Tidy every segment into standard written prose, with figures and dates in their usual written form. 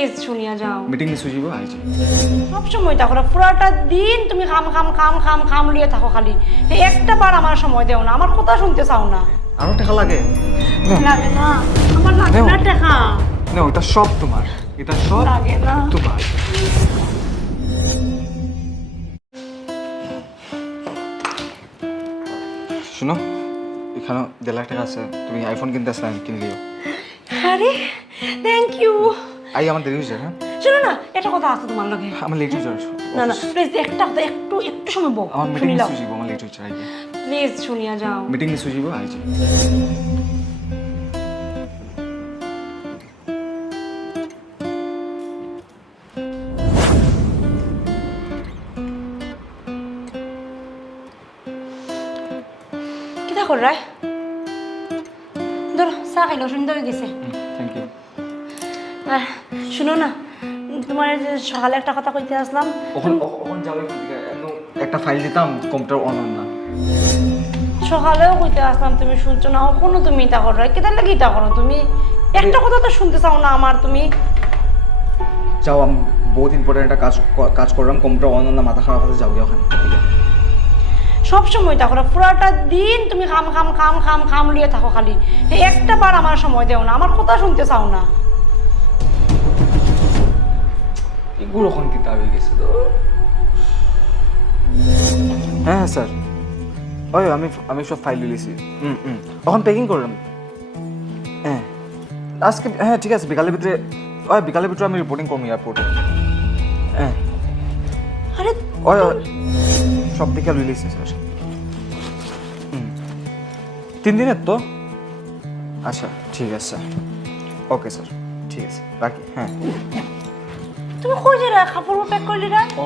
Please শুনিয়া যাও meeting miss হয়ে যাব আইছি সব সময় থাকো না পুরাটা দিন তুমি খাম খাম খাম খাম খাম লিয়ে থাকো খালি একটা বার আমার সময় দেও না আমার কথা শুনতে চাও না আরো টাকা লাগে লাগে না আমার লাগে না টাকা না এটা সব তোমার এটা সব লাগে না তোমার শুনো এখানে 1.5 লাখ টাকা আছে তুমি আইফোন কিনতে আসলে কিনলিও আরে থ্যাংক ইউ আই আমার দেরি হয়েছে হ্যাঁ শোনো না একটা কথা আছে তোমার লগে আমার লেট হয়ে যাচ্ছে না না প্লিজ একটা কথা একটু একটু সময় বল আমার মিটিং মিস হয়ে যাব আমার লেট হচ্ছে আইগে প্লিজ শুনিয়া যাও মিটিং মিস হয়ে যাব আইছি কিতা কর রায় ধরো চা খাইলো সুন্দর হয়ে গেছে থ্যাংক ইউ আর শুনো না তোমার যে সকালে একটা কথা কইতে আসলাম ওখান যাবে একটা ফাইল দিতাম কম্পিউটার অন না সকালেও কইতে আসলাম তুমি শুনছো না কখনো তুমি ইটা করো কেদার লাগে ইটা করো তুমি একটা কথা তো শুনতে চাও না আমার তুমি যাও আমি বহুত ইম্পর্টেন্ট একটা কাজ করলাম কম্পিউটার অন না মাথা খারাপ আছে যাও গিয়ে ওখানে সব সময় থাকো না পুরাটা দিন তুমি খাম খাম খাম খাম খাম লিয়ে থাকো খালি একটা বার আমার সময় দেও না আমার কথা শুনতে চাও না এগুলো ওখান কিতাব হয়ে গেছে তো হ্যাঁ স্যার ওই আমি সব ফাইল লিখেছি ওখান প্যাকিং করলাম হ্যাঁ আজকে হ্যাঁ ঠিক আছে বিকালের ভিতরে আমি রিপোর্টিং করবো এয়ারপোর্টে হ্যাঁ আরে ওই সব দিকে লিখেছি স্যার 3 দিনের তো আচ্ছা ঠিক আছে স্যার ওকে স্যার ঠিক আছে রাখি হ্যাঁ তুমি কই যে রে কাপড় প্যাক করলি রে ও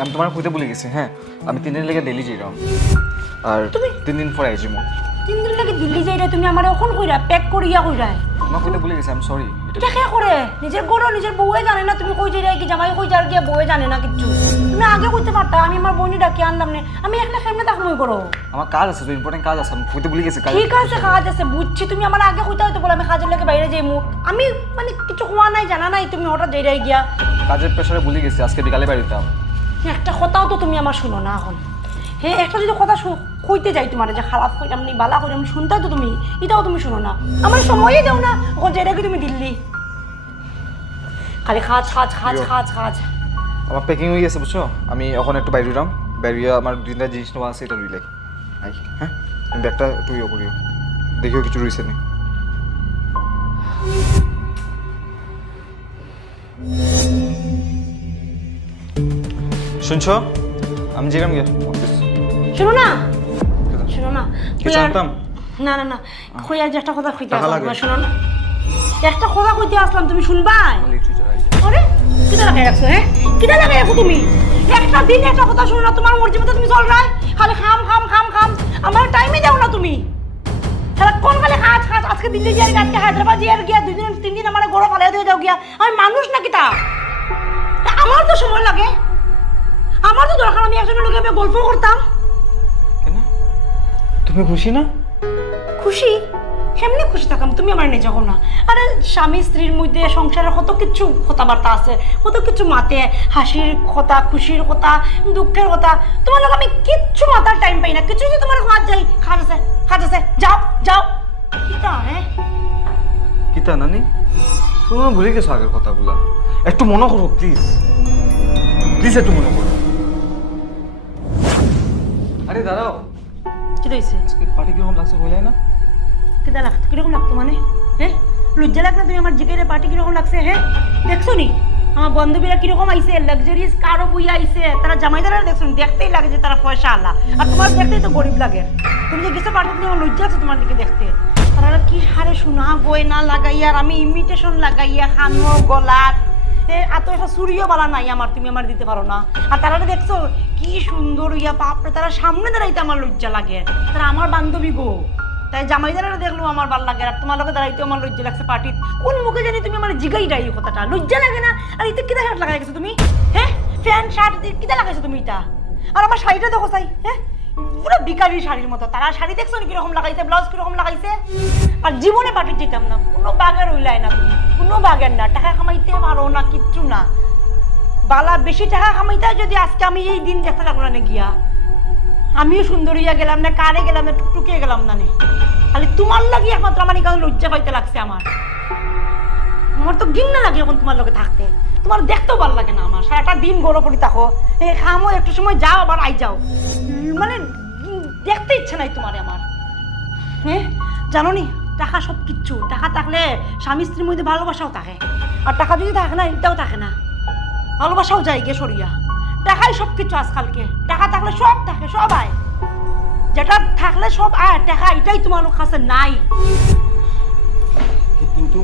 আমি তোমার কইতে ভুলে গেছি হ্যাঁ আমি 3 দিন লেগে দিল্লি যাইলাম আর 3 দিন পরে আইছি মো 3 দিন লাগে দিল্লি যাই রে তুমি আমার এখন কইরা প্যাক করিয়া কইরা তোমার কইতে ভুলে গেছি আই এম সরি এটা কে করে নিজের গড় নিজের বউয়ে জানে না তুমি কই যাই কি জামাই কই যার গিয়া বউয়ে জানে না কিছু তুমি আগে কইতে পারতা আমি আমার বোনি ডাকি আনলাম না আমি একলা কেমনে তাকমই করো আমার কাজ আছে তো ইম্পর্টেন্ট কাজ আছে আমি কইতে ভুলে গেছি কাজ ঠিক আছে কাজ আছে বুঝছি তুমি আমার আগে কইতে হয়তো বলে আমি কাজের লাগে বাইরে যাইমু আমি মানে কিছু হওয়া নাই জানা নাই তুমি হঠাৎ যাই গিয়া কাজের প্রেসারে ভুলে গেছি আজকে বিকালে বাড়িতে একটা কথাও তো তুমি আমার শুনো না এখন হ্যাঁ একটা যদি কথা কইতে যাই তোমার যে খারাপ কইরাম নি বালা কইরাম শুনতে তো তুমি এটাও তুমি শুনো না আমার সময়ই দাও না ওখান যাই কি তুমি দিল্লি খালি খাজ খাজ খাজ খাজ খাজ আমার প্যাকিং হয়ে গেছে বুঝছো আমি এখন একটু বাইরে উঠাম বাইরে আমার 2-3টা জিনিস নেওয়া আছে এটা লইলাই আই হ্যাঁ তুমি ব্যাগটা একটু ইয়ে করিও দেখিও কিছু রয়েছে নি শুনছো আমি যেরাম গিয়ে অফিস শুনো না শুনো না কি জানতাম না না না কই আর একটা কথা কইতে টাকা আসলাম লাগে। শুনো না একটা কথা কইতে আসলাম তুমি শুনবা লিটু চাই আরে কিটা লাগাই রাখছো হ্যাঁ কিটা লাগাই রাখো তুমি একটা দিন একটা কথা শুনো না তোমার মর্জি মতো তুমি চল রাই খালি খাম খাম খাম খাম আমার টাইমই দাও না তুমি সারা কোন খালি খাজ খাজ আজকে দিল্লি যাই আজকে হায়দ্রাবাদ যাই গিয়া 2 দিন 3 দিন আমার গড় ফালাই দিয়ে যাও গিয়া আমি মানুষ নাকি তা আমার তো সময় লাগে আমার তো দরকার আমি একজনের লোকে আমি গল্প করতাম কেন তুমি খুশি না খুশি কেমনি খুশি থাকাম তুমি আমার নিজে হো না আরে স্বামী স্ত্রীর মধ্যে সংসারের কত কিছু কথাবার্তা আছে কত কিছু মাতে হাসির কথা খুশির কথা দুঃখের কথা তোমার লোক আমি কিচ্ছু মাতার টাইম পাই না কিছু যদি তোমার কাজ আছে যাও যাও কিটা হ্যাঁ কিতা নানি তুমি ভুলে গেছো আগের কথাগুলা একটু মনে করো প্লিজ প্লিজ একটু মনে করো আরে দাঁড়াও কি হয়েছে আজকে পার্টি কিরকম লাগছে বলে না কিটা লাগতো কিরকম লাগতো মানে হ্যাঁ লজ্জা লাগ না তুমি আমার জিগেরে পার্টি কিরকম লাগছে হ্যাঁ দেখছো নি আমার বান্ধবীরা কিরকম আইছে লাক্সারিয়াস কারও বইয়া আইছে তারা জামাইদারা দেখছো দেখতেই লাগে যে তারা পয়সা আলা আর তোমার দেখতেই তো গরিব লাগে তুমি যে গেছো পার্টি তোমার লজ্জা আছে তোমার দিকে দেখতে তারা কি হারে সোনা গয়না লাগাইয়া আর আমি ইমিটেশন লাগাইয়া খানো গলাত আর তো একটা চুরিও বালা নাই আমার তুমি আমার দিতে পারো না আর তারা দেখছো কি সুন্দর ইয়া বাপরে তারা সামনে দাঁড়াইতে আমার লজ্জা লাগে তারা আমার বান্ধবী গো তাই জামাইদারা দেখলো আমার ভালো লাগে আর তোমার লোকে দাঁড়াইতে আমার লজ্জা লাগছে পার্টি কোন মুখে জানি তুমি আমার জিগাইটাই এই কথাটা লজ্জা লাগে না আর এতে কিটা শার্ট লাগাই গেছো তুমি হ্যাঁ প্যান্ট শার্ট কিটা লাগাইছো তুমি এটা আর আমার শাড়িটা দেখো চাই হ্যাঁ পুরো বিকারি শাড়ির মতো তারা শাড়ি দেখছো না কিরকম লাগাইছে ব্লাউজ কিরকম লাগাইছে আর জীবনে পার্টি যেতাম না কোনো বাগের হইলাই না তুমি কোনো বাগের না টাকা কামাইতে পারো না কি বালা বেশি টাকা কামাইতে যদি আজকে আমি এই দিন দেখতে লাগলো না গিয়া, আমিও সুন্দর হইয়া গেলাম না, কারে গেলাম না, টুকটুকিয়ে গেলাম না নে। খালি তোমার লাগি একমাত্র আমার এখানে লজ্জা পাইতে লাগছে। আমার তো ঘৃণা লাগে এখন তোমার লগে থাকতে, তোমার দেখতেও ভালো লাগে না আমার। সারাটা দিন গড়ো পড়ি থাকো, খামো একটু সময় যাও আবার আই যাও, মানে দেখতে ইচ্ছে নাই তোমারে আমার। হ্যাঁ জানো নি, টাকা সব কিচ্ছু, টাকা থাকলে স্বামী স্ত্রীর মধ্যে ভালোবাসাও থাকে, আর টাকা যদি থাকে না এটাও থাকে না, ভালোবাসাও যায় গে সরিয়া। টাকাই সব কিছু আজকালকে, টাকা থাকলে সব থাকে, সব আয়, যেটা থাকলে সব আয় টাকা, এটাই তোমার কাছে নাই। কিন্তু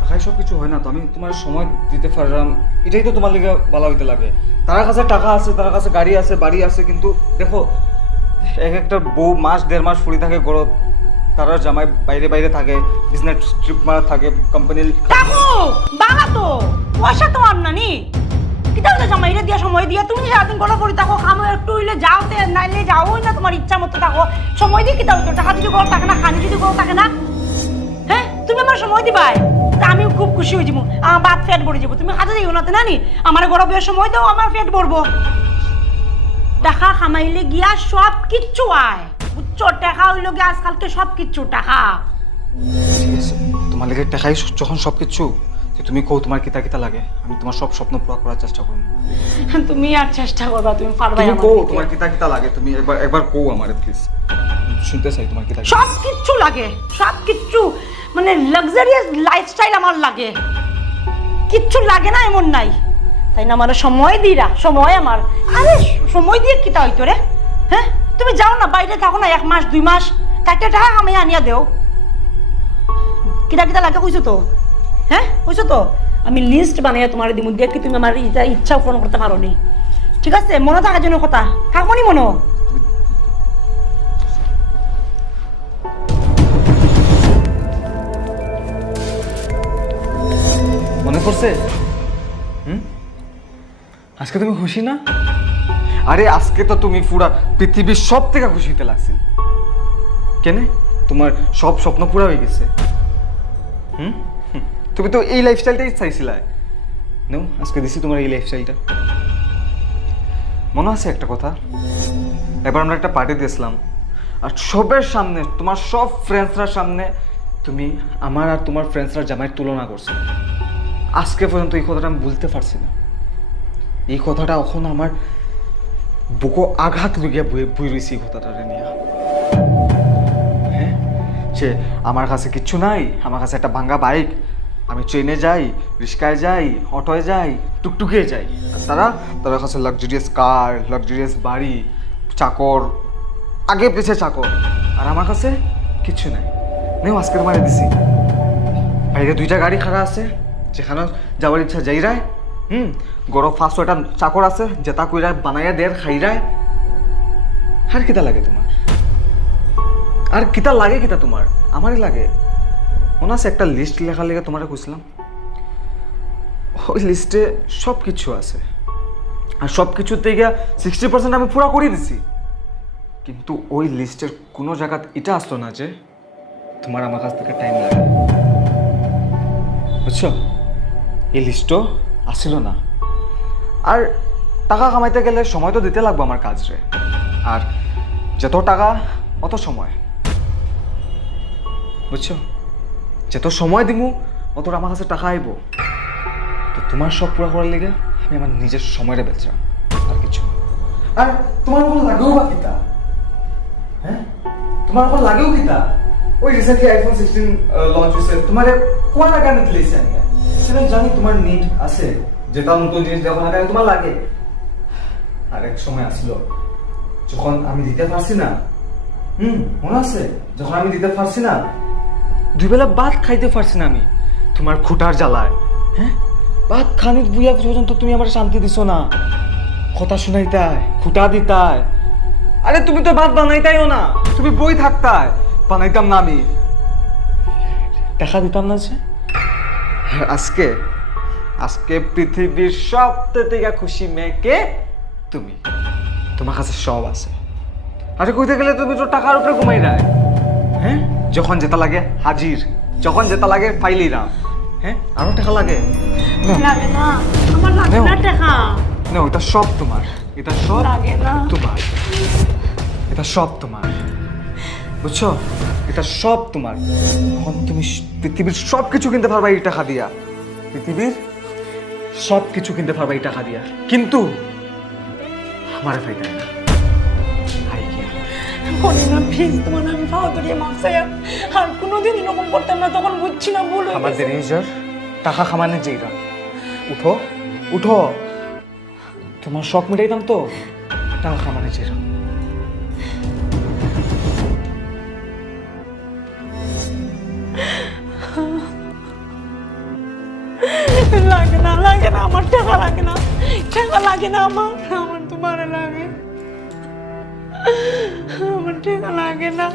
টাকায় সব কিছু হয় না তো, আমি তোমার সময় দিতে পারলাম, এটাই তো তোমার লেগে ভালো হইতে লাগে। তার কাছে টাকা আছে, তার কাছে গাড়ি আছে, বাড়ি আছে, কিন্তু দেখো এক একটা বউ মাস দেড় মাস ফুরি থাকে গড়, তারা জামাই বাইরে বাইরে থাকে, বিজনেস ট্রিপ মারা থাকে, কোম্পানির টাকো বাবা তো পয়সা তো আর নানি কিতা হইলে জামাইরে দিয়া সময় দিয়া তুমি সারাদিন গড়ো পড়ি থাকো, খামো একটু হইলে যাওতে নাইলে যাওই না, তোমার ইচ্ছা মতো থাকো, সময় দিয়ে কিতা হইতো? টাকা যদি গড় থাকে না, খানি যদি গড় থাকে না, হ্যাঁ তুমি আমার সময় দিবাই, তা আমিও খুব খুশি হয়ে যাবো, আমার বাদ ফেট ভরে যাবো। তুমি কাজে যাইও না তো নানি, আমার গড় বিয়ের সময় দাও, আমার ফেট ভরবো। টাকা কামাইলে গিয়া সব কিচ্ছু আয়, বুঝছো? টাকা হইলো গিয়া আজকালকে সব কিচ্ছু টাকা। ঠিক আছে, তোমার লেগে টাকাই যখন সব কিছু, তুমি কও তোমার কিতা কিতা লাগে, আমি তোমার সব স্বপ্ন পুরো করার চেষ্টা করব। তুমি আর চেষ্টা করবা, তুমি পারবা। তুমি কও তোমার কিতা কিতা লাগে, তুমি একবার কও আমারে প্লিজ, শুনতে চাই তোমার কিতা। সব কিচ্ছু লাগে, সব কিচ্ছু, মানে লাক্সারিয়াস লাইফস্টাইল আমার লাগে, কিচ্ছু লাগে না এমন নাই, তাই না? আমার সময় দিরা, সময় আমার, আরে সময় দিয়ে কিতা হইতো রে? হ্যাঁ তুমি যাও না, বাইরে থাকো না 1 মাস 2 মাস, তাইতে টাকা আমি আনিয়া দেও। কিতা কিতা লাগে কইছো তো? হ্যাঁ কইছো তো? আমি লিস্ট বানিয়ে তোমার দিমু, দেখি তুমি আমার ইচ্ছা পূরণ করতে পারো নি। ঠিক আছে, মনে থাকার জন্য কথা থাকবো নি মনো। মনে পড়ছে? আজকে তুমি খুশি না? আরে আজকে তো তুমি পুরা পৃথিবীর সব থেকে খুশি হতে লাগছিল। কেন? তোমার সব স্বপ্ন পুরা হয়ে গেছে। তুমি তো এই লাইফস্টাইলটাই চাইছিলা। নো, আজকে দিছি তোমার এই লাইফস্টাইলটা। মনে আছে একটা কথা, এবার আমরা একটা পার্টি দিয়েছিলাম, আর সবের সামনে, তোমার সব ফ্রেন্ডসরার সামনে তুমি আমার আর তোমার ফ্রেন্ডসরা জামাইয়ের তুলনা করছো। আজকে পর্যন্ত এই কথাটা আমি বলতে পারছি না। এই কথাটা এখন আমার বুকো আঘাত লুকিয়ে বই রয়েছি এই কথাটা নিয়ে। হ্যাঁ, সে আমার কাছে কিচ্ছু নাই, আমার কাছে একটা ভাঙ্গা বাইক, আমি ট্রেনে যাই, রিক্সায় যাই, অটোয় যাই, টুকটুকে যাই, আর তারা কাছে লাক্সারিয়াস কার, লাক্সারিয়াস বাড়ি, চাকর, আগে পিছে চাকর, আর আমার কাছে কিচ্ছু নাই। নেও আজকের মারে দিছি, বাইরে 2টা গাড়ি খাড়া আছে, যেখানে যাওয়ার ইচ্ছা যাই রায়। গরম 500টা চাকর আছে, যেটা কইরা বানাইয়া দের খাই রায়। আর কিতা লাগে তোমার? আর কিতা লাগে কিতা তোমার? আমারই লাগে। মনে আছে একটা লিস্ট লেখার লেগে তোমার কইছিলাম, ওই লিস্টে সব কিছু আছে, আর সব কিছুতে গিয়া 60% আমি পুরা করে দিছি, কিন্তু ওই লিস্টের কোনো জায়গা এটা আসলো না যে তোমার আমার কাছ থেকে টাইম লাগে, বুঝছো? এই লিস্টও আসছিল না। আর টাকা কামাইতে গেলে সময় তো দিতে লাগবে আমার কাজরে, আর যত টাকা অত সময়, বুঝছো? যত সময় দিমু অত আমার কাছে টাকা আইব। তো তোমার সব পুরা করার লেগে আমি আমার নিজের সময়টা বেচলাম, আর কিছু। আর তোমার কোনো লাগেও বা কিতা? হ্যাঁ, তোমার কোনো লাগেও কিতা? ওই রিসেন্টলি আইফোন 16 লঞ্চ হয়েছে, তোমার কোন গানে দিয়েছে? আমি সেটা জানি তোমার নিড আছে, যেটা নতুন জিনিস যখন আগে তোমার লাগে। আর এক সময় আসলো যখন আমি দিতে পারছি না, মনে আছে? যখন আমি দিতে পারছি না, 2 বেলা ভাত খাইতে পারছি না আমি তোমার খুঁটার জ্বালায়। হ্যাঁ, ভাত খানি বুইয়া পর্যন্ত তুমি আমার শান্তি দিছো না, কথা শুনাইতায়, খুঁটা দিতায়। আরে তুমি তো ভাত বানাইতাইও না, তুমি বই থাকতায়, বানাইতাম না আমি, দেখা দিতাম না যে। আজকে আজকে পৃথিবীর সবথেকে খুশি মেয়েকে তুমি, তোমার কাছে সব আছে। আরে কইতে গেলে তুমি তো টাকার উপরে ঘুমাই রায়। হ্যাঁ, যখন যেটা লাগে হাজির, যখন যেটা লাগে ফাইলি রাম। হ্যাঁ, আরো টাকা লাগে। লাগে না, আমার লাগে না টাকা। না এটা সব তোমার, এটা সব লাগে না। তোমার, এটা সব তোমার, বুঝছো? এটা সব তোমার। এখন তুমি পৃথিবীর সব কিছু কিনতে পারবা এই টাকা দিয়া, পৃথিবীর সব কিছু কিনতে পারবা এই টাকা দিয়া, কিন্তু আমারে ফাইদা না। হাই গিয়া না প্লিজ, তোমার আমি পাও ধরিয়ে মাফ চাই, আর কোনোদিন এরকম করতাম না, তখন বুঝছি না ভুল হয়ে আমাদের গেছে। নিজের টাকা খামানে যেইরা, উঠো উঠো, তোমার শখ মিটাইতাম তো, টাকা খামানে যেইরা। লাগে না, লাগে না, আমার টাকা লাগে না, টাকা লাগে না আমার, আমার তোমার লাগে, আমার টাকা লাগে না।